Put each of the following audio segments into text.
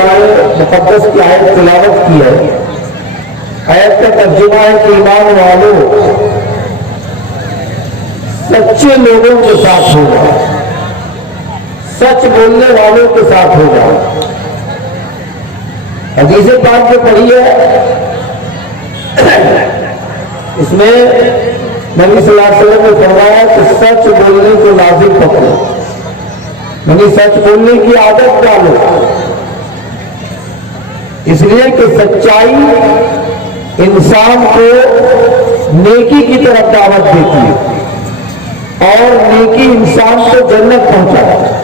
قرآن مقدس کی آیت تلاوت کی ہے. آیت کا ترجمہ ہے کہ ایمان والوں سچے لوگوں کے ساتھ ہو جاؤ, سچ بولنے والوں کے ساتھ ہو جاؤ. حدیث پاک جو پڑھی ہے اس میں نبی صلی اللہ علیہ وسلم نے فرمایا کہ سچ بولنے کو لازم پکڑو, یعنی سچ بولنے کی عادت ڈالو, اس لیے کہ سچائی انسان کو نیکی کی طرف دعوت دیتی ہے اور نیکی انسان کو جنت پہنچاتا ہے.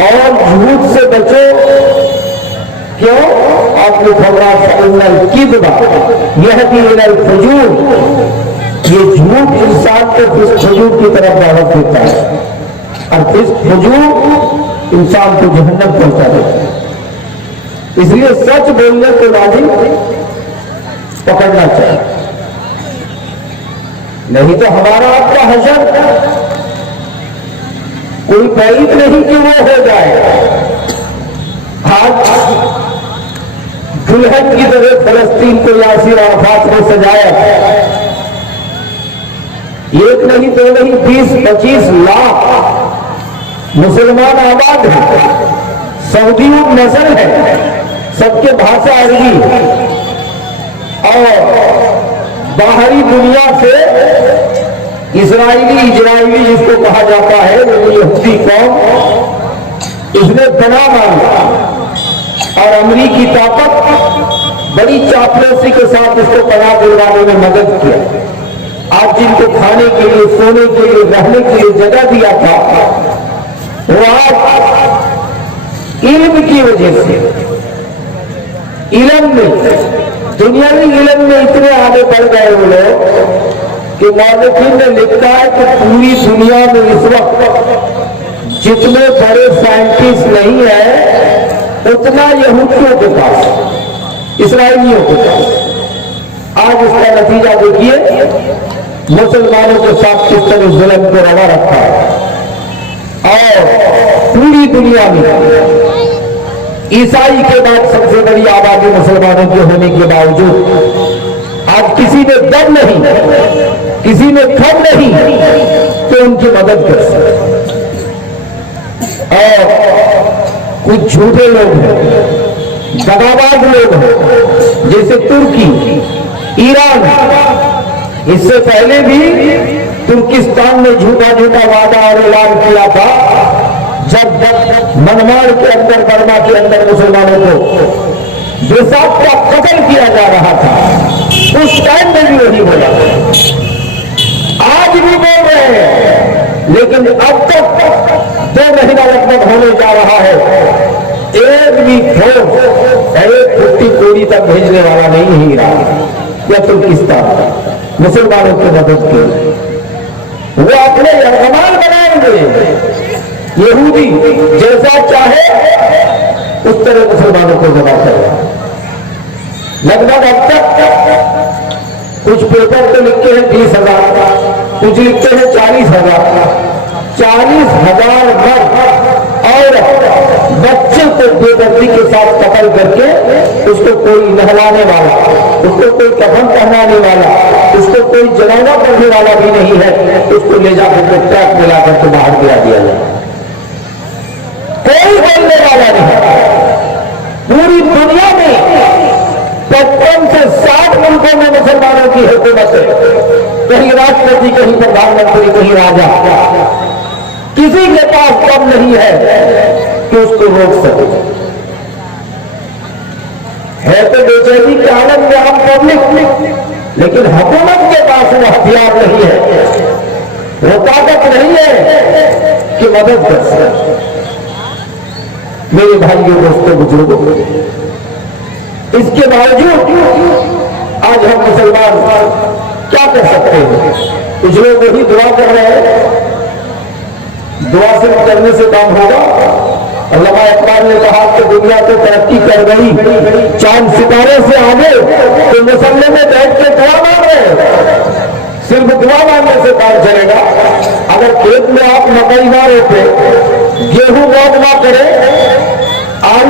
اور جھوٹ سے بچو, کیوں؟ آپ نے فرمایا فإن الکذب یہدی الی الفجور, یہ جھوٹ انسان کو فجور کی طرف دعوت دیتا ہے اور فجور انسان کو جہنم پہنچا دیتا ہے. اس لیے سچ بولنے کو لازم پکڑنا چاہیے, نہیں تو ہمارا آپ کا حشر کوئی بعید نہیں کہ وہ ہو جائے. آج دلہن کی طرح فلسطین کو یاسر عرفات نے سجایا, ایک نہیں دو نہیں 20-25 لاکھ مسلمان آباد ہیں, سعودی نسل ہے, سب کے بھاشا عربی, اور باہری دنیا سے اسرائیلی جس کو کہا جاتا ہے یہودی قوم, اس نے بنا مانگا اور امریکی طاقت بڑی چاپلوسی کے ساتھ اس کو پناہ دلوانے میں مدد کیا. آج جن کو کھانے کے لیے, سونے کے لیے, رہنے کے لیے جگہ دیا تھا, وہ آج علم کی وجہ سے علم میں, دنیاوی علم میں اتنے آگے بڑھ گئے وہ لوگ کہ مؤرخین نے لکھا ہے کہ پوری دنیا میں اس وقت جتنے بڑے سائنٹسٹ نہیں ہیں اتنا یہودیوں کے پاس, اسرائیلیوں کے پاس. آج اس کا نتیجہ دیکھیے, مسلمانوں کے ساتھ کس طرح ظلم کو روا رکھا ہے. اور پوری دنیا میں عیسائی کے بعد سب سے بڑی آبادی مسلمانوں کے ہونے کے باوجود آج کسی میں دم نہیں, کسی میں تھم نہیں تو ان کی مدد کر سکتے. اور کچھ جھوٹے لوگ ہیں, دغاباز لوگ ہیں, جیسے ترکی, ایران. اس سے پہلے بھی ترکستان نے جھوٹا وعدہ اور اعلان کیا تھا جب منمار کے اندر, برما کے اندر مسلمانوں کو بےساختہ قتل کیا جا رہا تھا, اس ٹائم میں بھی وہی بولا, آج بھی بول رہے ہیں. لیکن اب تک 2 مہینہ لگ بھگ ہونے جا رہا ہے, ایک بھی فوج ایک پھٹی کوڑی تک بھیجنے والا نہیں رہا یا ترکستان مسلمانوں کی مدد کے. وہ اپنے یرغمال بنائیں گے, یہودی جیسا چاہے اس طرح مسلمانوں کو دبا کرے. لگ بھگ اب تک کچھ پیپر تو لکھتے ہیں 20,000, کچھ لکھتے ہیں 40,000. 40,000 مرد اور بچے کو بے دردی کے ساتھ قتل کر کے اس کو کوئی نہلانے والا, اس کو کوئی کفن پہنانے والا, اس کو کوئی جنازہ پڑھنے والا بھی نہیں ہے. اس کو لے جا کر کے ٹرک ملا کر کے باہر گرا دیا جائے, کوئی بولنے والا نہیں. پوری دنیا میں 55 سے 60 ملکوں میں مسلمانوں کی حکومت ہے, کہیں راشٹرپتی, کہیں پردھان منتری, کہیں راجا. کسی کے پاس دم نہیں ہے کہ اس کو روک سکے. ہے تو بے چینی کے عالم میں ہم پبلک, لیکن حکومت کے پاس وہ ہتھیار نہیں ہے, وہ طاقت نہیں ہے کہ مدد کر سکے. میرے بھائیوں, دوستوں, بزرگوں, اس کے باوجود آج ہم مسلمان کیا کر سکتے ہیں؟ کچھ لوگ وہی دعا کر رہے ہیں. دعا صرف کرنے سے کام ہوگا؟ علامہ اقبال نے کہا کہ دنیا تو ترقی کر گئی, چاند ستارے سے آگے, تو مسلے میں بیٹھ کے دعا مانگ رہے ہیں. صرف دعا مانگنے سے کام چلے گا؟ اگر کھیت میں آپ مکئی نہ روپے, گیہوں بوت نہ کرے, آلو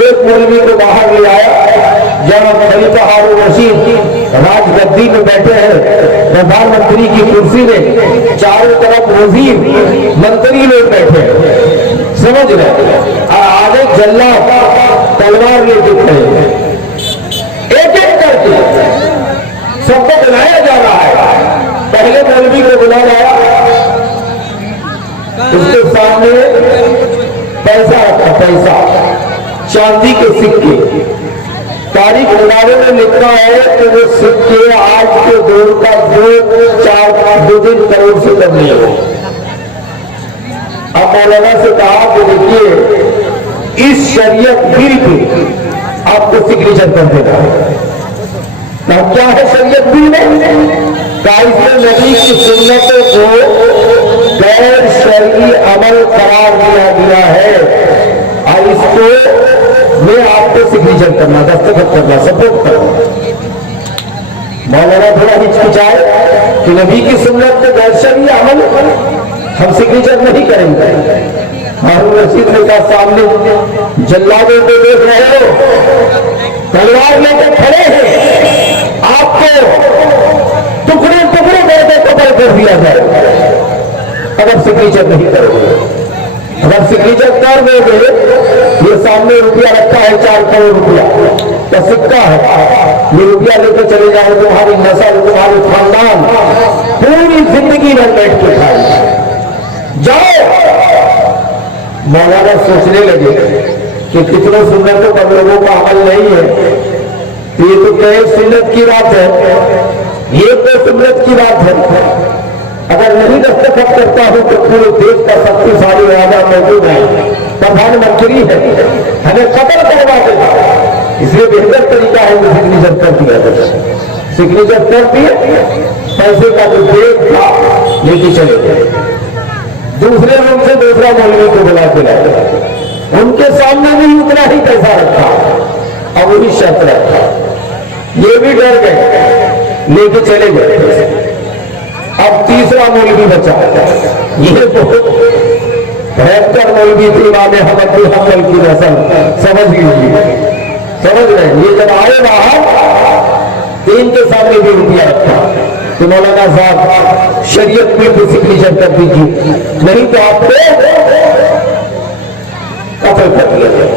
ایک مولوی کو باہر لے آیا جہاں خلیفہ ہارون رشید راج گدی میں بیٹھے ہیں، پردھان منتری کی کرسی میں، چاروں طرف وزیر منتری لوگ بیٹھے ہیں، سمجھ رہے، اور آگے جلاد تلوار لے کے کھڑے ہیں، ایک ایک کر کے سب کو بلایا جا رہا ہے۔ پہلے مولوی کو بلایا، اس کے سامنے پیسہ رکھا، پیسہ چاندی کے سکے، تاریخ نگاروں نے لکھا ہے کہ وہ سکے آج کے دور کا 2-4 کروڑ سے کم نہیں ہو۔ اب مولانا سے کہا کہ دیکھیے اس شریعت بل پہ آپ کو سگنیچر کر دینا ہے۔ کیا ہے شریعت بل میں؟ اس میں نبی کی سنتوں کو غیر شرعی عمل قرار دیا گیا ہے، اور اس کو میں آپ کو سگنیچر کرنا، دستخط کرنا، سپورٹ کرنا۔ مولانا تھوڑا ہچکچائے کہ نبی کی سنت کو غیر شرعی عمل ہم سگنیچر نہیں کریں گے۔ ہارون رشید نے کہا سامنے جلادوں کو دیکھ رہے ہو، تلوار لے کے کھڑے ہیں، آپ کو ٹکڑے ٹکڑے کر کے قتل کر دیا جائے اگر سگنیچر نہیں کرو گے۔ اگر سگنیچر کر دو گے، یہ سامنے روپیہ رکھا ہے 4 کروڑ روپیہ کا سکہ ہے، یہ روپیہ لے کے چلے جاؤ، تمہاری نسل، تمہارے خاندان پوری زندگی میں بیٹھ کے کھائے جاؤ۔ مولانا سوچنے لگے کہ کتنے سنتوں پر لوگوں کا عمل نہیں ہے، یہ تو کہ سنت کی بات ہے، یہ تو سنت کی بات ہے، اگر نہیں دستخط کرتا ہوں تو پورے دیش کا شکتیشالی راجا موجود ہے، پردھان منتری ہے، ہمیں قتل کروا دے گا، اس لیے بہتر طریقہ ہے کہ سگنیچر کر دیا جائے۔ سگنیچر کر دیے، پیسے کا جو بیگ تھا لے کے چلے گئے۔ دوسرے روم سے دوسرا مولوی کو بلا کے لائے، ان کے سامنے بھی اتنا ہی پیسہ رکھا اور وہی شرط رکھا، یہ بھی ڈر گئے، لے کے چلے گئے۔ اب تیسرا مولوی بچا، یہ بہت بہتر مولوی تھی، امام احمد بن حنبل کی نسل، سمجھ رہے ہیں۔ یہ جب آئے باہر، ان کے سامنے بھی روپیہ رکھا کہ مولانا صاحب شریعت میں بھی سگنیچر کر دیجیے، نہیں تو آپ کو قتل کر دیا جائے۔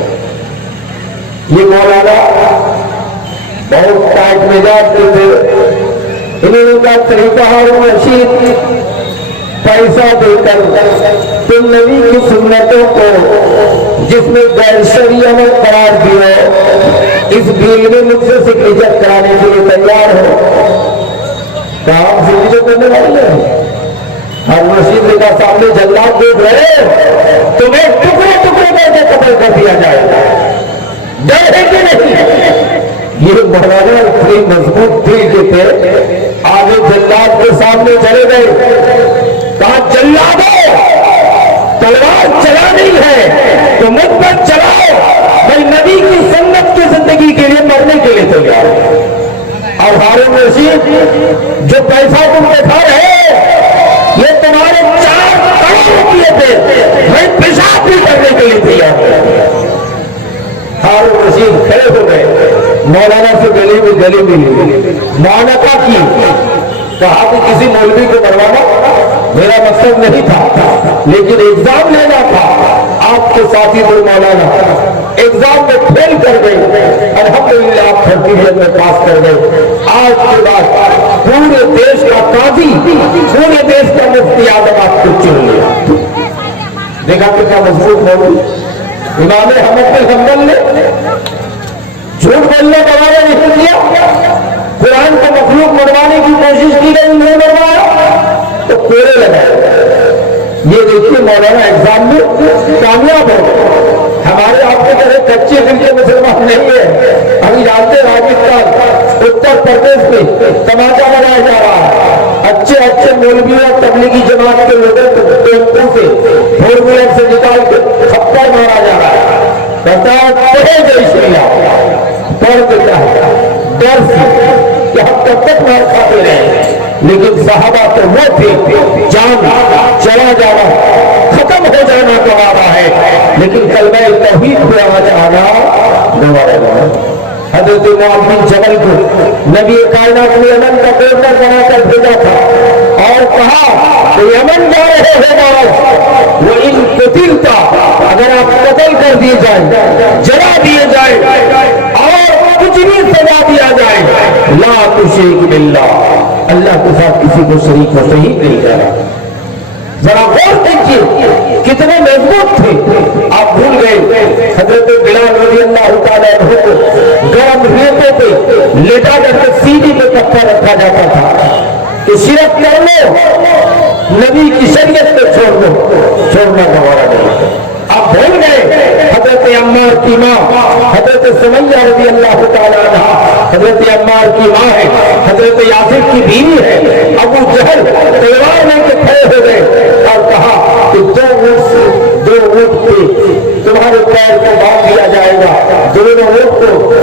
یہ مولانا بہت ٹائٹ مزاج کے تھے، انہوں کا طریقہ ہارون رشید پیسہ دے کر تم نبی کی سنتوں کو جس میں غیر شرعی عمل قرار دیا، اس بل میں مجھ سے سگنیچر کرانے کے لیے تیار ہو، کہا ہم سگنیچر کرنے والے ہیں۔ ہارون رشید نے کہا سامنے جلاد دیکھ رہے، تمہیں ٹکڑے ٹکڑے کر کے قتل کر دیا جائے گا، ڈر ہے کہ نہیں؟ یہ مولانا اتنی مضبوط دل کے تھے، آگے جلاد کے سامنے چلے گئے، کہا جلادو تلوار چلانی ہے تو مجھ پر چلاؤ، میں نبی کی سنت کی زندگی کے لیے مرنے کے لیے تیار ہوں۔ اور ہارون رشید جو پیسہ تم دکھا رہے یہ تمہارے 4 کروڑ روپیے تھے، میں پیشاب بھی کرنے کے لیے تیار ہوں۔ ہارون رشید کھڑے ہو گئے، مولانا سے گلی میں گلی ملی، معانقہ کی، کہا کہ کسی مولوی کو مروانا میرا مقصد نہیں تھا، لیکن ایگزام لینا تھا۔ آپ کے ساتھی دو مولانا ایگزام میں فیل کر گئے، الحمدللہ آپ 30 میں پاس کر گئے۔ آج کے بعد پورے دیش کا قاضی، پورے دیش کا مفتی اعظم آپ کو چن لیا۔ دیکھا کتنا مضبوط مولوی امام احمد بن حنبل نے جھوٹ بولنے کا وعدہ نہیں کیا، قرآن کو مخلوق مروانے کی کوشش کی گئی، نہیں مروایا تو کوڑے لگائے۔ یہ دیکھیے مولانا ایگزام میں کامیاب ہو۔ ہمارے آپ کے طرح کچے دل کے مسلمان نہیں ہے، ابھی جانتے راجستھان، اتر پردیش میں تماچا لگایا جا رہا ہے، اچھے مولویوں اور تبلیغی جماعت کے لوگوں کو ٹیمپو سے 4 ویلر سے نکال کے تھپڑ مارا جا رہا ہے، کہتا ہے پڑھے جے شریعہ، پڑھ دیتا ہے ڈر سے کہ ہم کب تک مار کھاتے رہے۔ لیکن صحابہ تو وہ تھے جان چلا جانا ختم ہو جانا گوارا ہے، لیکن کلمہ توحید پہ آج آنا گوارا نہیں۔ حضرت معاذ بن جبل کو نبی کائنات نے یمن کا گورنر بنا کر بھیجا تھا اور کہا کہ یمن جا رہے ہیں معاذ، وہ ان قتلتا، اگر آپ قتل کر دیے جائیں، جلا دیے جائیں اور کچھ بھی سزا دیا جائے، لا تشرک باللہ، اللہ کے ساتھ کسی کو شریک و صحیح نہیں کرنا۔ ذرا غور دیکھیے کتنے مضبوط تھے۔ آپ بھول گئے حضرت بلال رضی اللہ تعالیٰ عنہ کو گرم ریتوں پہ لیٹا کر کے سیدھی پہ پتھر رکھا جاتا تھا کہ شرک کر لو، نبی کی شریعت کو چھوڑ دو، چھوڑنا گوارا نہیں۔ آپ بھول گئے حضرت عمار کی ماں حضرت سمیہ رضی اللہ تعالیٰ عنہ، حضرت عمار کی ماں ہے، حضرت یاسر کی بیوی ہے۔ ابو جہل تلوار لے کے کھڑے ہو گئے اور کہا کہ دو اونٹ پہ تمہارے پیر کو باندھ دیا جائے گا، دونوں اونٹ کو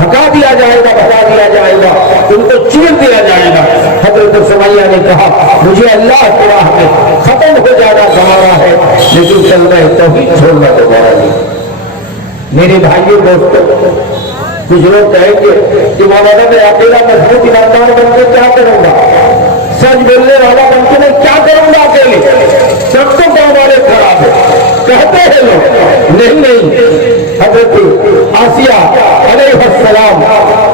ہٹا دیا جائے گا، بتا دیا جائے گا، ان کو چیر دیا جائے گا۔ حضرت سمیہ نے کہا مجھے اللہ کی راہ میں ختم ہو جانا گوارا ہے، لیکن کلمہ توحید چھوڑنا گوارا نہیں۔ میرے بھائیوں دوستوں، کچھ لوگ کہیں گے کہ مولانا میں اکیلا مضبوط ایماندار بن کے کیا کروں گا، سچ بولنے والا بن کے میں کیا کروں گا اکیلے، سب تو گاؤں والے خراب ہے کہتے ہیں لوگ۔ نہیں، حضرت آسیہ علیہ السلام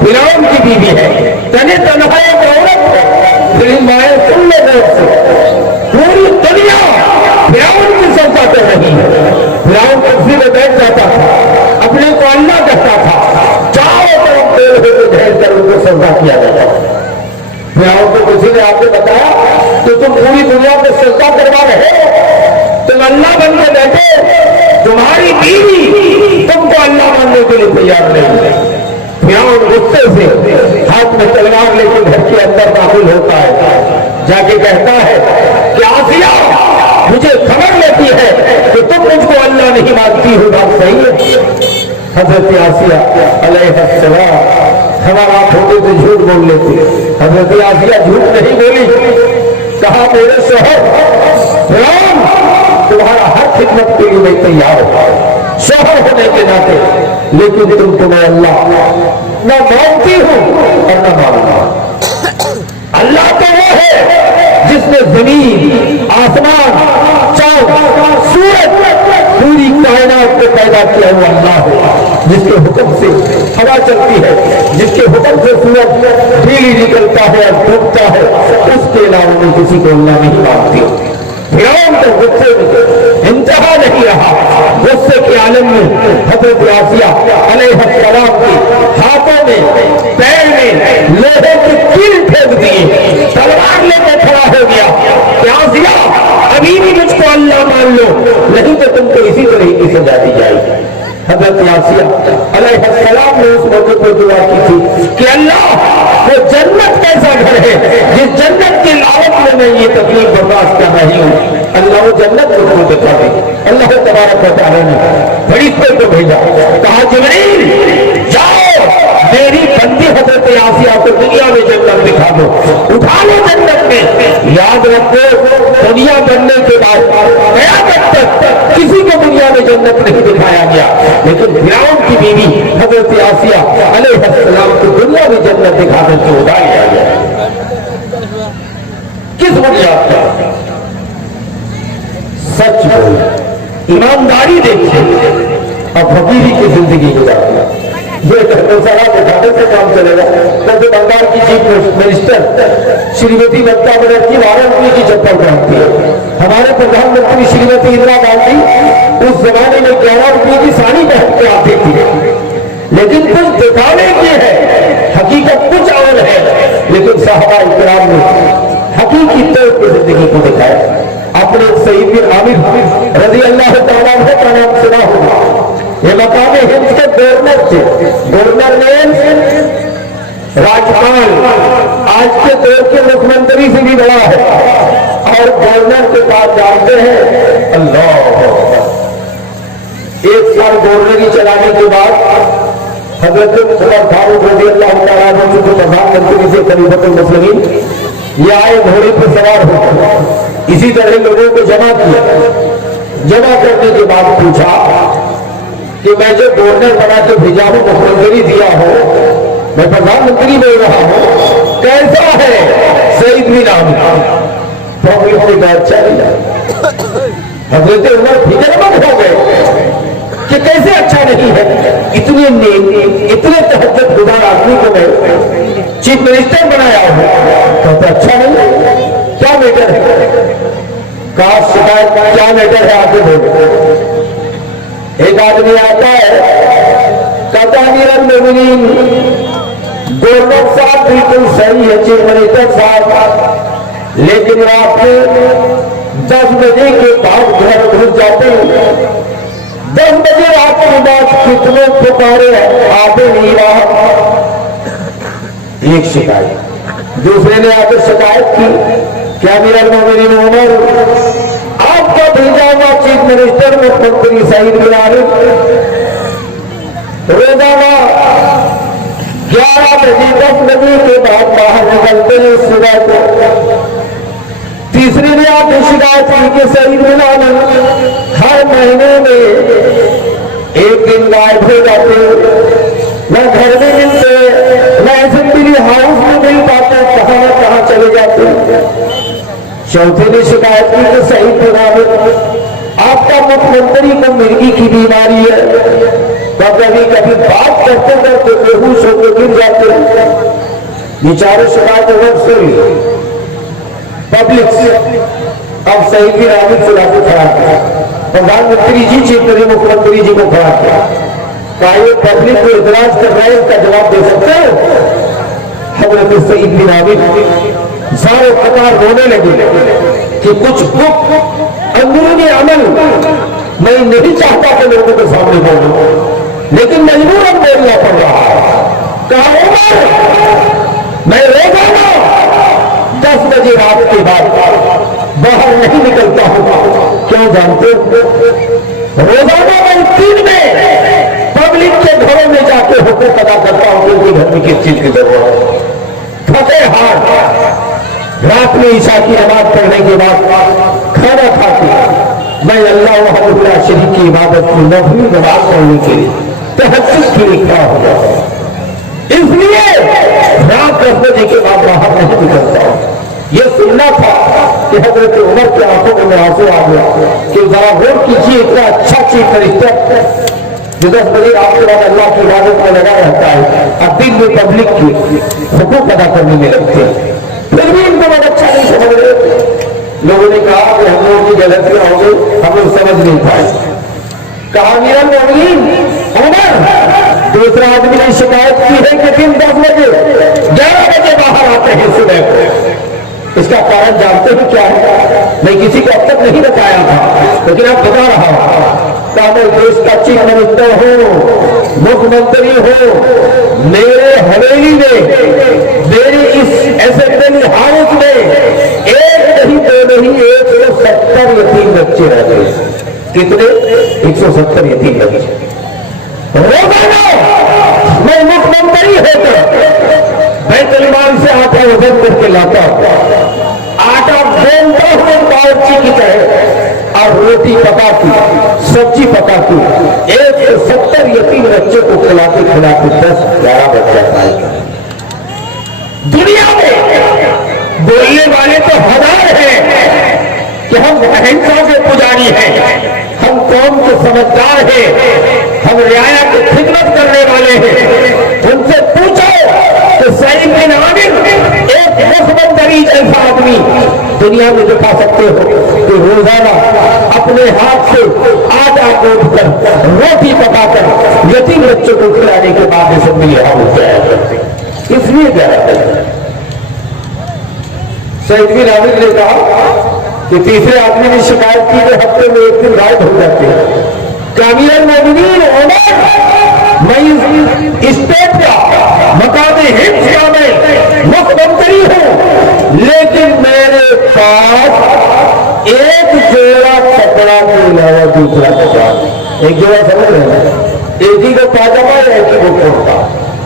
فرعون کی بیوی ہے، تنہا ایک عورت ہے، پھر مائیں سن لے غور سے، پوری دنیا فرعون کی سجدہ کر رہی ہے۔ فرعون کرسی میں بیٹھ جاتا تھا، اپنے کو اللہ کہتا تھا، چاروں طرف پیڑ ہوتے گھیر کر ان کو سجدہ کیا جاتا تھا۔ فرعون کو کسی نے آپ کو بتایا کہ تم پوری دنیا کو سجدہ کروا رہے ہو، تم اللہ بن کے بیٹھے، تمہاری بیوی تم کو اللہ ماننے کے لیے تیار نہیں ہے۔ فرعون غصے سے ہاتھ میں تلوار لے کے گھر کے اندر داخل ہوتا ہے، جا کے کہتا ہے کہ آسیہ مجھے خبر لیتی ہے کہ تم مجھ کو اللہ نہیں مانتی ہو، بات صحیح ہے؟ حضرت آسیہ علیہ السلام ہمارا آپ ہوتے تو جھوٹ بول لیتے، حضرت آسیہ جھوٹ نہیں بولی، کہا میرے شوہر فرعون تمہارا ہر خدمت کے لیے میں تیار ہوں شوہر ہونے کے ناطے، لیکن تم کو میں اللہ نہ مانتی ہوں اور نہ مانتا۔ اللہ تو وہ ہے جس نے زمین، آسمان، چاند، سورج، پوری کائنات کو پیدا کیا ہوا اللہ ہے، جس کے حکم سے ہوا چلتی ہے، جس کے حکم سے سورج ڈیلی نکلتا ہے اور ڈوبتا ہے، اس کے علاوہ میں کسی کو اللہ نہیں مانتی۔ فرعون تو غصے میں انتہا نہیں رہا، غصے کے عالم میں حضرت آسیہ علیہ السلام کے ہاتھوں میں پیر میں لوہے کی کیل پھینک دیے، تلوار لے کے کھڑا ہو گیا کہ آسیہ ابھی بھی مجھ کو اللہ مان لو، نہیں تو تم کو اسی طرح کی سزا دی جائے گی۔ حضرت آسیہ علیہ السلام نے اس موقع پر دعا کی تھی کہ اللہ وہ جنت کیسا گھر ہے جس جنت کی لاوت میں میں یہ تکلیف برداشت کر رہی ہوں، اللہ وہ جنت کو دکھا دے۔ اللہ تبارک و تعالیٰ نے فرشتے کو بھیجا، کہا جبریل جاؤ میری بندی حضرت آسیہ کو دنیا میں جنت دکھا دو، اٹھا لو جنت میں۔ یاد رکھو دنیا بننے کے بعد قیامت تک کسی کو دنیا میں جنت نہیں دکھایا گیا، لیکن فرعون کی بیوی حضرت آسیہ علیہ السلام کو دنیا میں جنت دکھا کر کے اٹھایا گیا۔ کس بنیاد پر؟ سچ بول، ایمانداری دیکھیے اور فقیری کی زندگی گزارنا۔ یہ مسئلہ دکھانے سے کام چلے گا۔ جیسے بنگال کی چیف منسٹر شریمتی ممتا بنرجی 12 روپے کی چپل پہنتی ہے، ہمارے پردھان منتری شریمتی اندرا گاندھی اس زمانے میں 11 روپے کی ساڑی پہن کے آتی تھی، لیکن کچھ دکھانے کی ہے، حقیقت کچھ اور ہے، لیکن صحابہ اکرام نے حقیقی طور پر زندگی کو دکھایا۔ اپنے سعید بن عامر رضی اللہ تعالیٰ عنہ کا نام سنا ہوگا، یہ مقام ہند کے گورنر تھے، گورنر نے راجپال آج کے دور کے مکھ منتری سے بھی بڑا ہے، اور گورنر کے پاس جانتے ہیں اللہ 1 سال گورنری چلانے کے بعد حضرت عمر فاروق رضی اللہ تعالیٰ عنہ جو پردھان منتری سے خلیفۃ المسلمین یہ آئے گھوڑے پر سوار ہو، اسی طرح لوگوں کو جمع کیا، جمع کرنے کے بعد پوچھا کہ میں جو گورنر بنا کے بھیجا ہوں مختصری دیا ہو میں پردھان منتری بول رہا ہوں کیسا ہے سعید بن عامر پبلک نے کہا اچھا نہیں حضرت عمر فکرمند ہو گئے کہ کیسے اچھا نہیں ہے اتنے نیک اتنے تہجد گزار آدمی کو میں چیف منسٹر بنایا ہوں کہتا اچھا نہیں ہے کیا میٹر ہے کہا شکایت کیا میٹر ہے آگے بولو ایک آدمی آتا ہے کہتا امیر المومنین گورنر صاحب بالکل صحیح ہے چیف منسٹر صاحب لیکن رات میں 10 بجے کے بعد گھر گھس جاتے ہیں 10 بجے رات کے بعد کتنے پکارے آتے نہیں رہا ایک شکایت دوسرے نے آ کر شکایت کی کیا امیر المومنین عمر آپ کا بھیجا ہوا چیف منسٹر مختصری سعید بن عامر روزانہ 11 بجے 10 بجے کے بعد باہر نکلتے ہیں صبح کو تیسری نے آپ نے شکایت کی کہ سعید بن عامر ہر مہینے میں ایک دن غائب ہو جاتے نہ گھر میں ملتے نہ اسمبلی ہاؤس میں مل پاتے کہاں نہ کہاں چلے جاتے چوتھے نے شکایت کی کہ سعید بن عامر آپ کا مکھ منتری کو مرگی کی بیماری ہے کبھی کبھی بات کرتے کرتے بےہوش ہو کے گر جاتے بیچارے شکایت سن پبلک سے اب سعید بن عامر سے لاتے کھڑا کیا پردھان منتری جی چیف مکھ منتری جی کو کھڑا کیا کہا یہ پبلک کو اعتراض کر رہا ہے اس کا جواب دے سکتے ہو حضرت سعید بن عامر سارے قطار رونے لگے کہ کچھ اندرونی عمل میں نہیں چاہتا کہ لوگوں کے سامنے بولوں لیکن مجبوراً بولنا پڑ رہا ہے کہا عمر میں روزانہ 10 بجے رات کے بعد باہر نہیں نکلتا ہوں کیا جانتے روزانہ میں 3 میں پبلک کے گھروں میں جا کے حقوق ادا کرتا ہوں کہ ان کے گھر میں کس چیز کی ضرورت ہے تھکے ہاتھ رات میں عشاء کی نماز پڑھنے کے بعد کھانا کھا کے میں اللہ وحدہ لا شریک کی عبادت کی نفلی نماز پڑھنے کے لیے تہجد کے لیے کھڑا ہو جاتا ہوں اس لیے رات 10 بجے کے بعد باہر نہیں نکلتا ہوں یہ سننا تھا کہ حضرت عمر کے آنکھوں میں آنسو آ گیا کہ ذرا غور کیجیے اتنا اچھا چیف منسٹر جو 10 بجے رات کے بعد اللہ کی عبادت میں لگا رہتا ہے اور دن میں پبلک کی حقوق ادا کرنے میں لگتے ہیں پھر بھی ان کو بہت اچھا نہیں سمجھ رہے لوگوں نے کہا کہ ہم لوگوں کی غلطیاں ہو گئی ہم لوگ سمجھ نہیں پائے کہا امیر المومنین عمر دوسرا آدمی نے شکایت کی ہے کہ دن 10 بجے 11 بجے باہر آتے ہیں صبح کو اس کا کارن جانتے ہیں کیا ہے میں کسی کو اب تک نہیں بتایا تھا لیکن اب بتا رہا ہوں کہ میں دیش کا چیف منسٹر ہوں مکھ منتری ہوں میرے حویلی میں میری اس اسمبلی ہاؤس میں ایک نہیں دو نہیں 170 یتیم بچے رہتے کتنے 170 یتیم بچے روزانہ میں مکھ منتری ہو کر بیت المال سے آٹا وزن کر کے لاتا آٹا بولتا ہوں باورچی کی طرح اور روٹی پکاتی سبزی پکاتی 170 یتیم بچے کو کھلاتے کھلاتے 10-11 بچہ کھائے دنیا میں بولنے والے تو ہزار ہیں کہ ہم اہنسا کے پجاری ہیں ہم قوم کے سمجھدار ہیں ہم رعایا کی خدمت کرنے والے ہیں ان سے پوچھو کہ سعید بن عامر ایک مخمندری جیسا آدمی دنیا میں دکھا سکتے ہو کہ روزانہ اپنے ہاتھ سے آٹا کوٹ کر روٹی پکا کر یتیم بچوں کو کھلانے کے بعد اسمبلی ہاؤس جایا کرتے اس لیے جایا کرتے سعید بن عامر نے کہا کہ تیسرے آدمی نے شکایت کی کہ ہفتے میں ایک دن غائب ہو جاتے ہیں کہ امیر المومنین عمر میں اسٹیٹ کا مقام حفظ کا میں مکھ منتری ہوں لیکن میرے پاس ایک جوڑا کپڑا کے علاوہ دوسرا کپڑا ایک جوڑا سمجھ رہے ہیں ایک ہی کو پاجامہ یا ایک ہی کو کرتا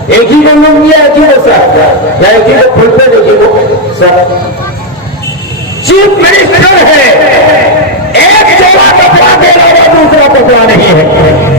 ایک ہی کو لنگی ایک ہی کو سر یا ایک ہی کو پھلتے ایک ہی کو سر چیف منسٹر ہے ایک جوڑا کپڑا کے علاوہ دوسرا کپڑا نہیں ہے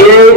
1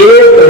1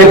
1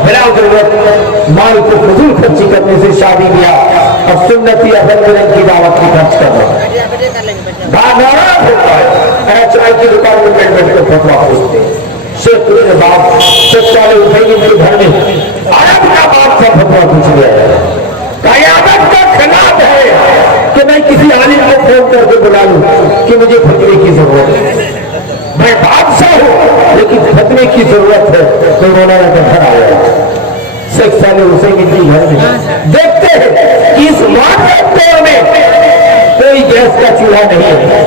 بلا ضرورت مال کو فضول خرچی کرنے سے شادی بیاہ اور سنتی افضل کی دعوت کی خرچ کر رہا ہے ناراض ہوتا ہے چائے کی دکان میں بیٹھ بیٹھ کر فتوا پوچھتے ہیں شیخ کے بعد شیخ صالح حسینی کے گھر میں عرب کا بات کا فتوا پوچھ لیا ہے قیامت کا خلاف ہے کہ میں کسی عالم کو فون کر کے بلا لوں کہ مجھے فتوے کی ضرورت ہے میں بادشاہ ہوں لیکن فتوے کی ضرورت ہے تو مولانا کا گھر آیا شیخ صالح حسینی کے گھر میں دیکھتے ہیں کہ اس دور میں کوئی گیس کا چولہا نہیں ہے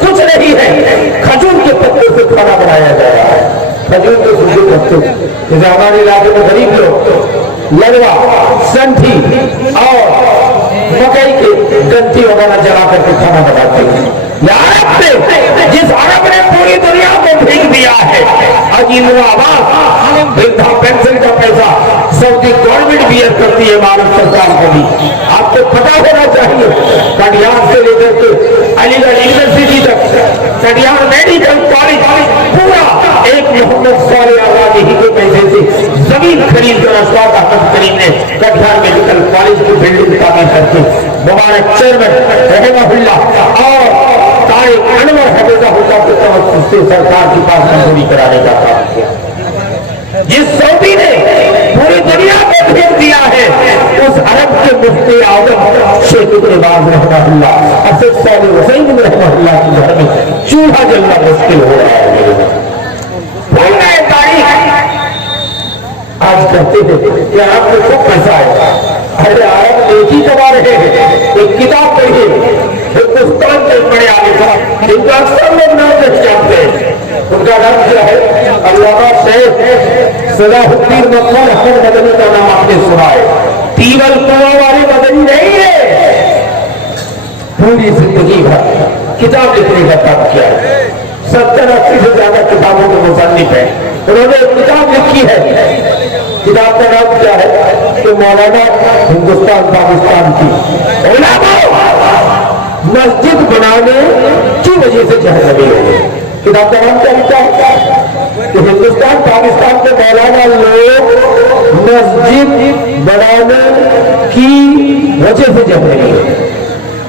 کچھ نہیں ہے کھجور کے پتے سے کھانا بنایا جا رہا ہے کھجور کے سوکھے پتے جیسے ہمارے علاقے میں غریب لوگ لڑوا سنٹھی اور مکئی کے گنتی وغیرہ جلا کر کے کھانا بناتے ہیں عرب نے جس عرب نے پوری دنیا کو پھینک دیا ہے عجیب آواز وردھا پینشن کا پیسہ سعودی گورنمنٹ بیئر کرتی ہے بھارت سرکار کو بھی آپ کو پتا ہونا چاہیے کٹیہار سے لے کر کے علی گڑھ یونیورسٹی تک کٹیہار میڈیکل کالج پورا ایک محمد صالح آبادی ہی کے پیسے سے زمین خرید کر اشفاق احمد کریم نے کٹیہار میڈیکل کالج کی بلڈنگ تعمیر کر کے مبارک چیئرمین رحمہ اللہ اور طارق انور حفظہ اللہ کے توسط سے سرکار کی پاس منظوری کرانے کا کام کیا جس سعودی نے پوری دنیا کو پھیر دیا ہے اس عرب کے مفتی اعظم شیخ ابن باز رحمہ اللہ اور شیخ صالح حسین رحمہ اللہ کے گھر میں چولہا جلنا مشکل ہو رہا ہے بولنا ہے تاریخ آج کہتے ہیں کہ عرب میں خوب پیسہ ہے ارے عرب ایک ہی کما رہے ہیں ایک کتاب پڑھیے ہندوستان کے بڑے عالم جن کا اکثر لوگ نام نہیں جانتے ان کا نام کیا ہے علامہ شیخ صلاح الدین مقبول احمد مدنی کا نام آپ نے سنا ہے تیول کنواں والے مدنی نہیں ہے پوری زندگی بھر کتاب لکھنے کا کام کیا ہے 70-80 سے زیادہ کتابوں کے مصنف ہیں انہوں نے ایک کتاب لکھی ہے کتاب کا نام کیا ہے کہ مولانا ہندوستان پاکستان کی علماء مسجد بنانے کی وجہ سے جہنمی ہو گئے کتاب کا نام کیا لکھا ہے کہ ہندوستان پاکستان کے مولانا لوگ مسجد بنانے کی وجہ سے جہنمی ہو گئے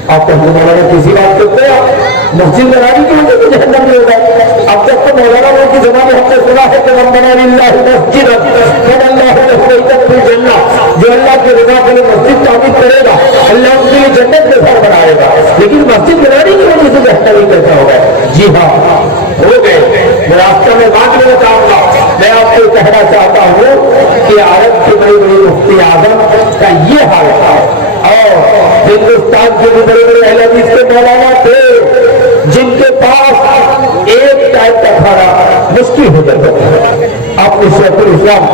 آپ کو مولانا کسی بات کرتے ہیں مسجد بنانے کی وجہ سے جہنم میں ہوگا اب تک تو مولانا کی زبان ہم نے سنا ہے کہ ربنا للہ مسجد اللہ جنہ جو اللہ کی رضا کے لیے مسجد تعمیر کرے گا اللہ اس کے لیے جنت میں گھر بنائے گا لیکن مسجد بنانے کی وجہ سے جہنم کیسا ہوگا جی ہاں ہو گئے میں راستہ میں بات نہیں بتاؤں گا میں آپ کو کہنا چاہتا ہوں کہ عرب کے بڑے بڑے مفتی اعظم کا یہ حال تھا اور ہندوستان کے بھی بڑے بڑے اہل حدیث کے مولانا تھے جن کے پاس ایک ٹائپ کا کھانا مشکل ہو جاتا تھا آپ نے شیخ الاسلام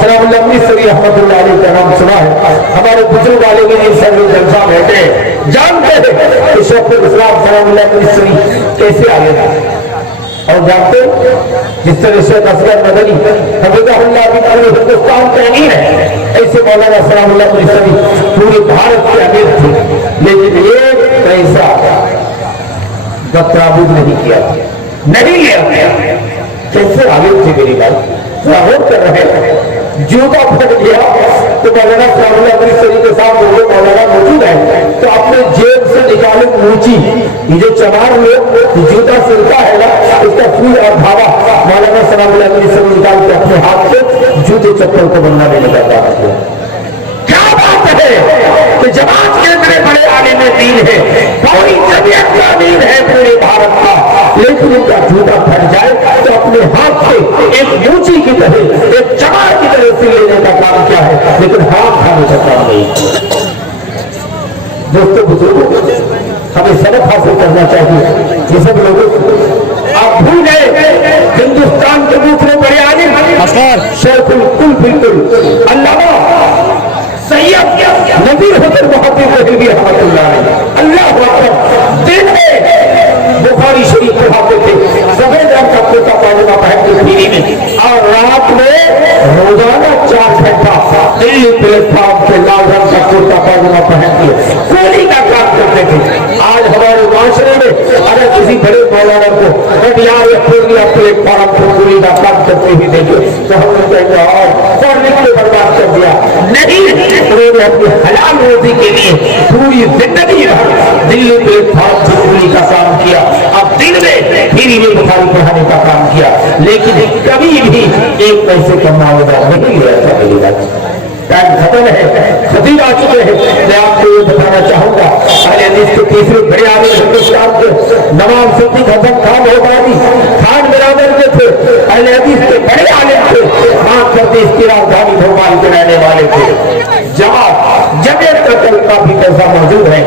سلام اللہ امرتسری رحمۃ اللہ علیہ کا نام سنا ہے ہمارے بزرگ والے کے لیے سر جلسہ بیٹھے جانتے ہیں کہ شیخ الاسلام سلام اللہ امرتسری کیسے آگے تھے اور جانتے جس طرح شیخ اصغر مدنی حفظہ اللہ کی پورے ہندوستان کا امیر ہے ایسے مولانا سلام اللہ امرتسری پورے بھارت کے امیر تھے لیکن ایک پیسہ تابوت نہیں کیا نہیں لیا کیسے آگے تھے میری بات ظاہر کر رہے جوتا پھٹ گیا تو مولانا سلام اللہ امرتسری کے ساتھ وہ مولانا موجود ہے تو اپنے جیب سے نکالے موچی یہ جو چمار ہوئے جوتا سلتا ہے نا اس کا پھول اور دھاوا مولانا سلام اللہ امرتسری نکال کے اپنے ہاتھ سے جوتے چپل کو بننا نہیں لگاتا ہے کیا بات ہے کہ جماعت کے بڑے بڑے عالم دین ہے پوری جمعیت کا دین ہے پورے بھارت کا لیکن ان کا جوتا پھٹ جائے تو اپنے ہاتھ سے ایک موچی کی طرح ایک چمار کی طرح سے لینے کا کام کیا ہے لیکن ہاتھ کھانے کا کام نہیں دوستوں بزرگوں ہمیں سبق حاصل کرنا چاہیے یہ سب لوگوں آپ بھول گئے ہندوستان کے دوسرے بڑے عالم شیخ الکل بالکل علامہ سید نذیر حسن محمد دہلوی رحمۃ اللہ علیہ اللہ اکبر دن میں بخاری شریف پڑھاتے تھے سفید رنگ کا کرتا پاجامہ پہن کے پیری میں اور رات میں روزانہ 4 گھنٹہ دلی پلیٹ فارم پہ لال رنگ کا کرتا پاجامہ پہن کے کولی کا کام کرتے تھے آج ہمارے معاشرے میں اگر کسی بڑے مولانا کو کٹیہار یا پورنیہ پلیٹ فارم پر کولی کا کام کرتے ہوئے دیکھے تو ہم نے کہیں گے اور پڑھ لکھ کے دیا نہیں، انہوں نے اپنی حلال روزی کے لیے پوری زندگی بھر دلی پلیٹ فارم چھپنے کا کام کیا، اب دن میں پھر یہ بخاری پڑھانے کا کام کیا، لیکن کبھی بھی ایک پیسے کا معاوضہ نہیں لیا تھا میری بات۔ ٹائم ختم ہے، خطیب آ چکے ہیں، میں آپ کو یہ بتانا چاہوں گا اہل حدیث کے تیسرے بڑے عالم ہندوستان کے نواب صدیق حسن خان ہوبانی خان برادر کے تھے، اہل حدیث کے بڑے عالم تھے، خان پردیس کی راجدھانی بھوپال کے رہنے والے تھے، جہاں جگہ قتل کا بھی پیسہ موجود ہے۔